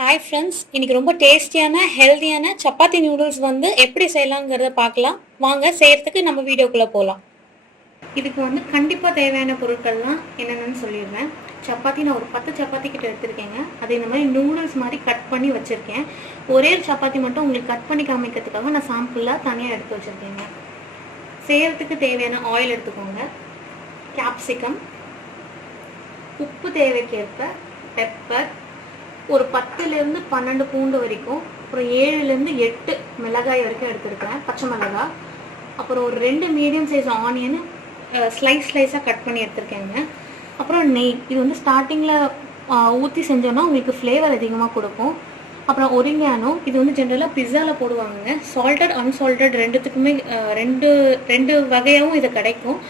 Hi friends, இன்னைக்கு ரொம்ப டேஸ்டியான ஹெல்த்தியான சப்பாத்தி நூடுல்ஸ் எப்படி செய்யலாங்கிறத பார்க்கலாம். வாங்க செய்யறதுக்கு நம்ம வீடியோக்குள்ளே போகலாம். இதுக்கு கண்டிப்பாக தேவையான பொருட்கள்லாம் என்னென்னு சொல்லிடுறேன். சப்பாத்தி நான் ஒரு 10 சப்பாத்தி கிட்ட எடுத்திருக்கேங்க. அது இந்த மாதிரி நூடுல்ஸ் மாதிரி கட் பண்ணி வச்சுருக்கேன். ஒரே ஒரு சப்பாத்தி மட்டும் உங்களுக்கு கட் பண்ணி காமிக்கிறதுக்காக நான் சாம்பிளாக தனியாக எடுத்து வச்சுருக்கேங்க. செய்யறதுக்கு தேவையான ஆயில் எடுத்துக்கோங்க, கேப்சிகம், உப்பு தேவைக்கேற்ப, பெப்பர், ஒரு 10லேருந்து 12 பூண்டு வரைக்கும், அப்புறம் 7லேருந்து 8 மிளகாய் வரைக்கும் எடுத்துருக்கிறேன், பச்சை மிளகாய். அப்புறம் ஒரு 2 மீடியம் சைஸ் ஆனியன் ஸ்லைஸாக கட் பண்ணி எடுத்துருக்கேங்க. அப்புறம் நெய், இது ஸ்டார்டிங்கில் ஊற்றி செஞ்சோன்னா உங்களுக்கு ஃப்ளேவர் அதிகமாக கொடுக்கும். அப்புறம் ஒரிங்கானோ, இது ஜென்ரலாக பிஸாவில் போடுவாங்க. சால்டட் அன்சால்டட் ரெண்டுத்துக்குமே ரெண்டு வகையாகவும் இது கிடைக்கும்.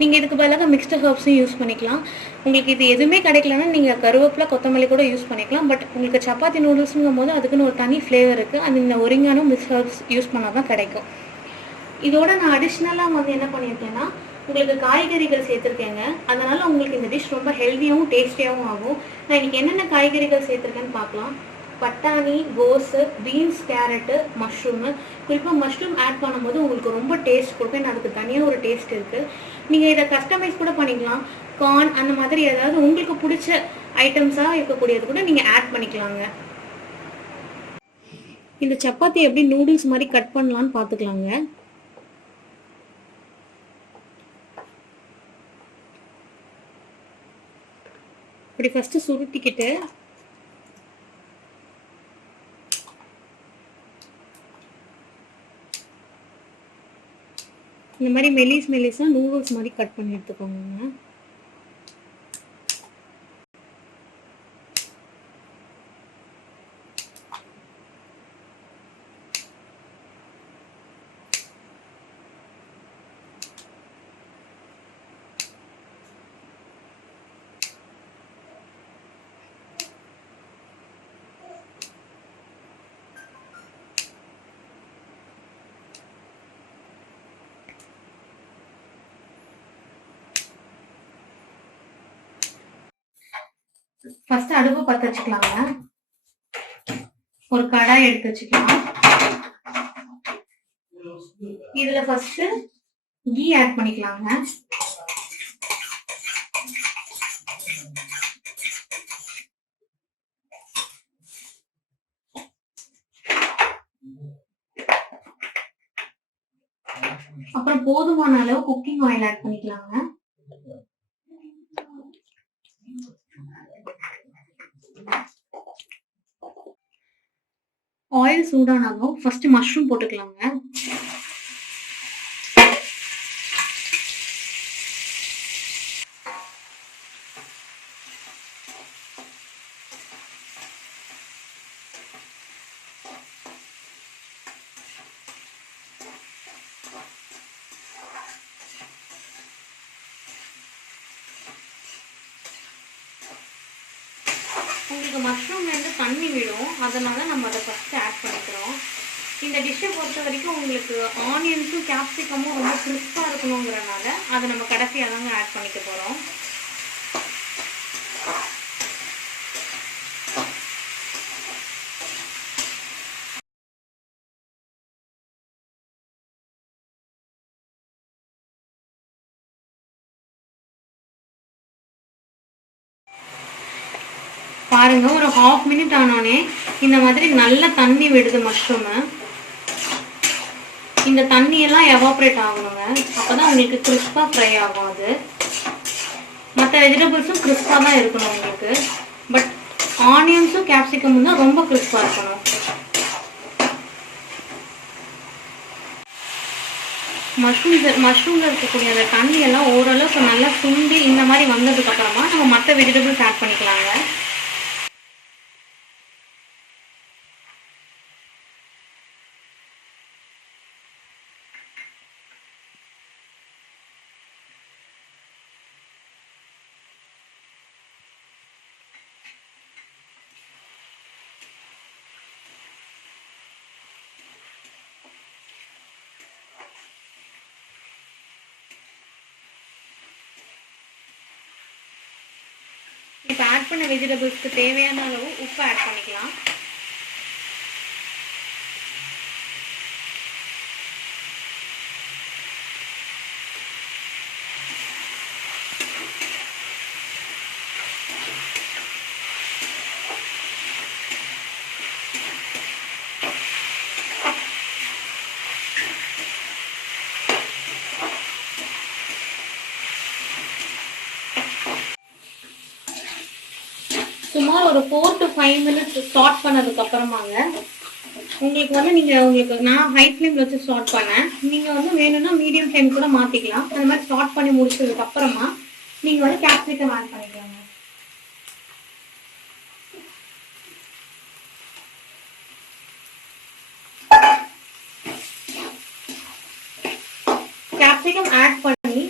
நீங்கள் இதுக்கு பதிலாக மிக்ஸ்டு ஹர்ப்ஸும் யூஸ் பண்ணிக்கலாம். உங்களுக்கு இது எதுவுமே கிடைக்கலன்னா நீங்கள் கருவேப்பிலை, கொத்தமல்லி கூட யூஸ் பண்ணிக்கலாம். பட் உங்களுக்கு சப்பாத்தி நூடுல்ஸுங்கும் போது அதுக்குன்னு ஒரு தனி ஃப்ளேவர் இருக்குது. அது இந்த ஒரிங்கானும் மிக்ஸ்ட் ஹர்ப்ஸ் யூஸ் பண்ணால் தான் கிடைக்கும். இதோட நான் அடிஷ்னலாக என்ன பண்ணியிருக்கேன்னா, உங்களுக்கு காய்கறிகள் சேர்த்துருக்கேங்க. அதனால் உங்களுக்கு இந்த டிஷ் ரொம்ப ஹெல்த்தியாகவும் டேஸ்டியாகவும் ஆகும். நான் இன்றைக்கி என்னென்ன காய்கறிகள் சேர்த்துருக்கேன்னு பார்க்கலாம். பட்டாணி, கோஸு, பீன்ஸ், கேரட்டு, மஷ்ரூமு. குறிப்பாக மஷ்ரூம் ஆட் பண்ணும்போது உங்களுக்கு ரொம்ப டேஸ்ட் கொடுக்கும். ஏன்னா அதுக்கு தனியாக ஒரு டேஸ்ட் இருக்குது. நீங்கள் இதை கஸ்டமைஸ் கூட பண்ணிக்கலாம். கார்ன் அந்த மாதிரி ஏதாவது உங்களுக்கு பிடிச்ச ஐட்டம்ஸாக இருக்கக்கூடியது கூட நீங்கள் ஆட் பண்ணிக்கலாங்க. இந்த சப்பாத்தி எப்படி நூடுல்ஸ் மாதிரி கட் பண்ணலான்னு பார்த்துக்கலாங்க. இப்படி ஃபஸ்ட்டு சுருட்டிக்கிட்டு இந்த மாதிரி மெலிஸாக நூடுல்ஸ் மாதிரி கட் பண்ணி எடுத்துக்கோங்க. ஃபர்ஸ்ட் அடுப்பு பற்ற வச்சுக்கலாங்க. ஒரு கடாய் எடுத்து வச்சுக்கலாம். இதுல ஃபர்ஸ்ட் கீ ஆட் பண்ணிக்கலாங்க. அப்புறம் போதுமான அளவு குக்கிங் ஆயில் ஆட் பண்ணிக்கலாங்க. ஆயில் சூடானாலும் ஃபர்ஸ்ட் மஷ்ரூம் போட்டுக்கலாங்க. உங்களுக்கு மஷ்ரூம்லேருந்து தண்ணி விடும், அதனால நம்ம அதை ஃபஸ்ட்டு ஆட் பண்ணிக்கிறோம். இந்த டிஷ்ஷை பொறுத்த வரைக்கும் உங்களுக்கு ஆனியன்ஸும் கேப்சிகமும் ரொம்ப கிறிஸ்பாக இருக்கணுங்கிறனால அதை நம்ம கடைசியாக தாங்க ஆட் பண்ணிக்க போகிறோம். பாருங்க, ஒரு 1/2 மினிட் ஆனோடனே இந்த மாதிரி நல்ல தண்ணி விடுது மஷ்ரூமு. இந்த தண்ணியெல்லாம் எவாப்ரேட் ஆகணுங்க. அப்போதான் உங்களுக்கு கிறிஸ்பாக ஃப்ரை ஆகும். அது மற்ற வெஜிடபிள்ஸும் கிறிஸ்பாக தான் இருக்கணும் உங்களுக்கு. பட் ஆனியன்ஸும் கேப்சிகமும் தான் ரொம்ப கிறிஸ்பாக இருக்கணும். மஷ்ரூமில் இருக்கக்கூடிய அந்த தண்ணியெல்லாம் ஓரளவுக்கு நல்லா சுண்டி இந்த மாதிரி வந்ததுக்கப்புறமா நம்ம மற்ற வெஜிடபிள்ஸ் ஆட் பண்ணிக்கலாங்க. இப்போ ஆட் பண்ண வெஜிடபிள்ஸ்க்கு தேவையான அளவு உப்பு ஆட் பண்ணிக்கலாம். ஒரு 4 to 5 மினிட்ஸ் ஸ்டார்ட் பண்ணதுக்கு அப்புறமாங்க உங்களுக்கு வந்து உங்களுக்கு நான் ஹை ஃப்ளேம்ல வச்சு ஸ்டார்ட் பண்ணேன். நீங்க வந்து வேணும்னா மீடியம் ஃப்ளேம் கூட மாத்திக்கலாம். அந்த மாதிரி ஸ்டார்ட் பண்ணி முடிச்சதுக்கு அப்புறமா நீங்க வந்து கேப்சிகம் ஆட் பண்ணிக்கலாங்க. கேப்சிகம் ஆட் பண்ணி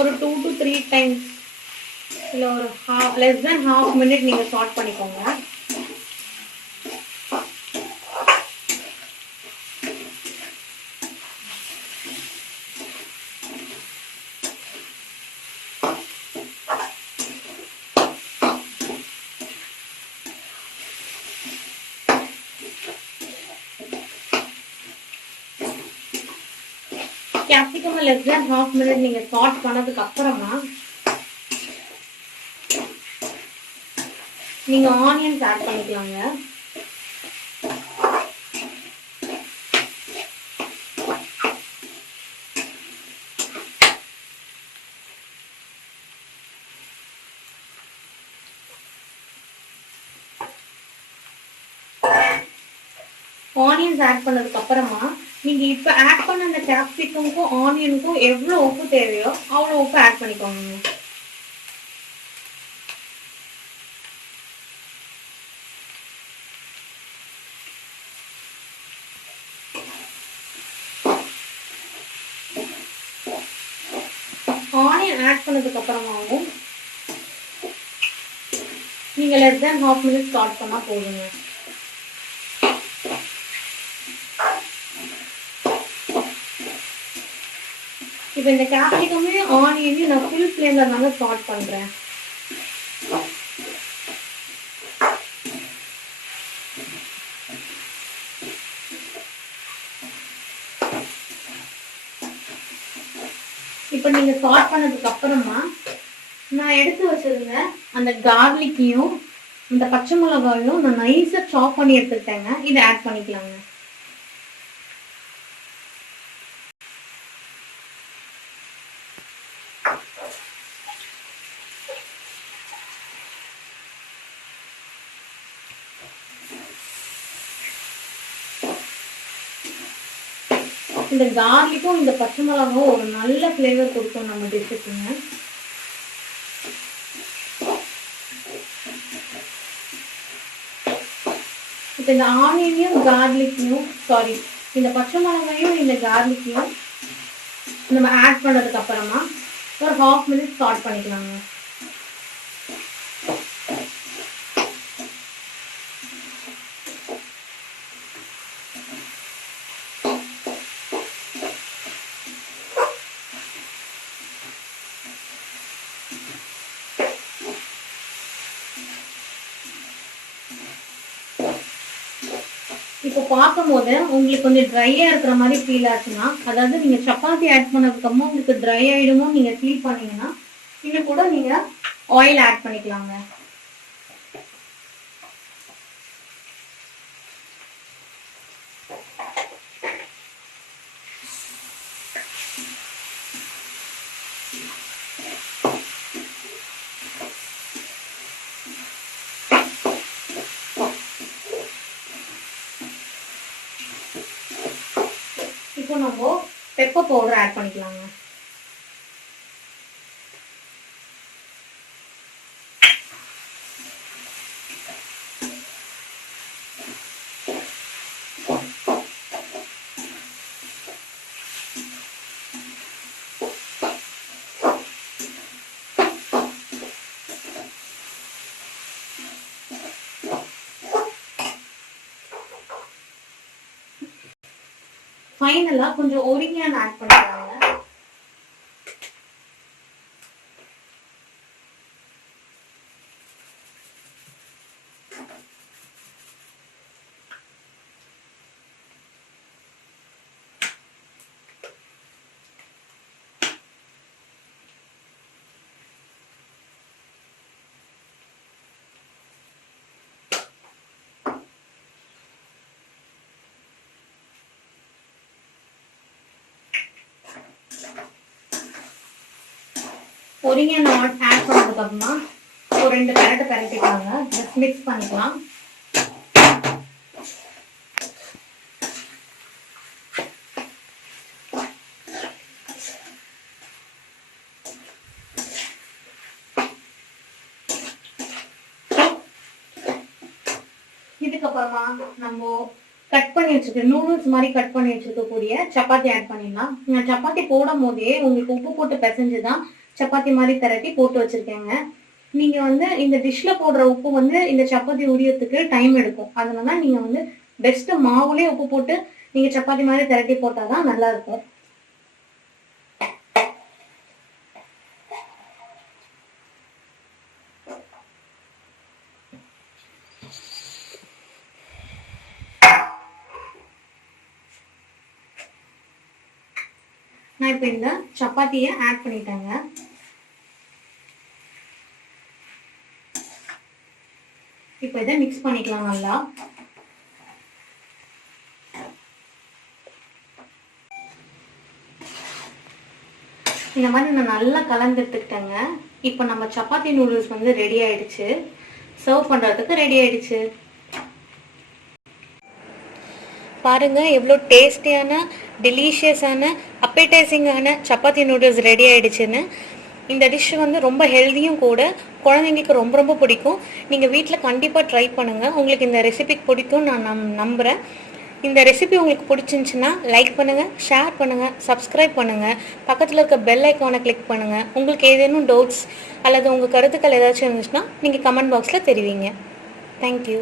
ஒரு 2 to 3 டைம்ஸ் இல்ல ஒரு லெஸ் தென் ஹாஃப் மினிட் நீங்க ஸ்டார்ட் பண்ணிக்கோங்க. Capsicum less than half minute நீங்க ஸ்டார்ட் பண்ணதுக்கு அப்புறமா நீங்க ஆனியன்ஸ் ஆட் பண்ணிக்கலாங்க. ஆனியன்ஸ் ஆட் பண்ணதுக்கு அப்புறமா நீங்க இப்ப ஆட் பண்ண அந்த கேப்சிகமுக்கும் ஆனியனுக்கும் எவ்வளவு உப்பு தேவையோ அவ்வளவு உப்பு ஆட் பண்ணிக்கோங்க. ஆனியன் ஆட் பண்ணதுக்கு அப்புறமாவும் நீங்க less than half minute start பண்ணா போதுங்க. இப்ப இந்த கேப்சிகமே ஆனியனையும் நான் ஃபுல் ஃப்ளேம்ல தாங்க ஸ்டார்ட் பண்றேன். இப்ப நீங்க ஸ்டார்ட் பண்ணதுக்கு அப்புறமா நான் எடுத்து வச்சிருந்த அந்த கார்லிக்கையும் இந்த பச்சை மிளகாயும் நான் நைஸா சாப் பண்ணி எடுத்துக்கிட்டேங்க. இதை ஆட் பண்ணிக்கலாங்க. இந்த கார்லிக்கும் இந்த பச்சை மிளகாவும் ஒரு நல்ல ஃப்ளேவர் கொடுக்கும் நம்ம டிஷ்ஷுக்குங்க. இப்போ இந்த ஆனியனையும் கார்லிக்கையும் இந்த பச்சை மிளகாயும் இந்த கார்லிக்கையும் நம்ம ஆட் பண்ணதுக்கு அப்புறமா ஒரு ஹாஃப் மினிட் ஸ்டார்ட் பண்ணிக்கலாங்க. இப்போ பார்க்கும்போது உங்களுக்கு கொஞ்சம் ட்ரையா இருக்கிற மாதிரி ஃபீல் ஆச்சுன்னா, அதாவது நீங்க சப்பாத்தி ஆட் பண்ணதுக்கு அப்புறமா உங்களுக்கு ட்ரை ஆயிடுமோ நீங்க ஃபீல் பண்ணீங்கன்னா இன்னும் கூட நீங்க ஆயில் ஆட் பண்ணிக்கலாங்க. இப்போ நம்ம பெப்பர் பவுடர் ஆட் பண்ணிக்கலாங்க. ஃபைனலா கொஞ்சம் ஒரிகானோ ஆட் பண்ணிக்கலாங்க. ஒரிகானோ ஆட் பண்ணதுக்கு அப்புறமா ஒரு 2 பெரட்டு பெரட்டிக்கலாங்க. ஜஸ்ட் மிக்ஸ் பண்ணிக்கலாம். இதுக்கப்புறமா நம்ம கட் பண்ணி வச்சிருக்க நூடுல்ஸ் மாதிரி கட் பண்ணி வச்சிருக்கக்கூடிய சப்பாத்தி ஆட் பண்ணிடலாம். நான் சப்பாத்தி போடும் போதே உங்களுக்கு உப்பு போட்டு பிசைஞ்சுதான் சப்பாத்தி மாதிரி திரட்டி போட்டு வச்சிருக்கேங்க. நீங்க வந்து இந்த டிஷ்ல போடுற உப்பு வந்து இந்த சப்பாத்தி உரியறதுக்கு டைம் எடுக்கும். அதனால நீங்க வந்து பெஸ்ட் மாவுலயே உப்பு போட்டு நீங்க சப்பாத்தி மாதிரி திரட்டி போட்டாதான் நல்லா இருக்கும். நான் இப்ப இந்த சப்பாத்தியை ஆட் பண்ணிட்டேங்க. இப்ப இதை மிக்ஸ் பண்ணிக்கலாம் நல்லா. இந்த மாதிரி நான் நல்லா கலந்து எடுத்துக்கிட்டேங்க. இப்போ நம்ம சப்பாத்தி நூடுல்ஸ் வந்து ரெடி ஆயிடுச்சு. சர்வ் பண்றதுக்கு ரெடி ஆயிடுச்சு. பாருங்க எவ்வளோ டேஸ்டியான டெலிஷியஸான அப்பைடைசிங்கான சப்பாத்தி நூடுல்ஸ் ரெடி ஆயிடுச்சுன்னு. இந்த டிஷ் வந்து ரொம்ப ஹெல்த்தியும் கூட, குழந்தைங்களுக்கு ரொம்ப ரொம்ப பிடிக்கும். நீங்கள் வீட்டில் கண்டிப்பாக ட்ரை பண்ணுங்கள். உங்களுக்கு இந்த ரெசிபி பிடிக்கும் நான் நம்புகிறேன். இந்த ரெசிபி உங்களுக்கு பிடிச்சிருந்துச்சுன்னா லைக் பண்ணுங்கள், ஷேர் பண்ணுங்கள், சப்ஸ்கிரைப் பண்ணுங்கள், பக்கத்தில் இருக்க பெல் ஐக்கானை கிளிக் பண்ணுங்கள். உங்களுக்கு ஏதேனும் டவுட்ஸ் அல்லது உங்கள் கருத்துக்கள் ஏதாச்சும் இருந்துச்சுன்னா நீங்கள் கமெண்ட் பாக்ஸில் தெரிவிங்க. தேங்க்யூ.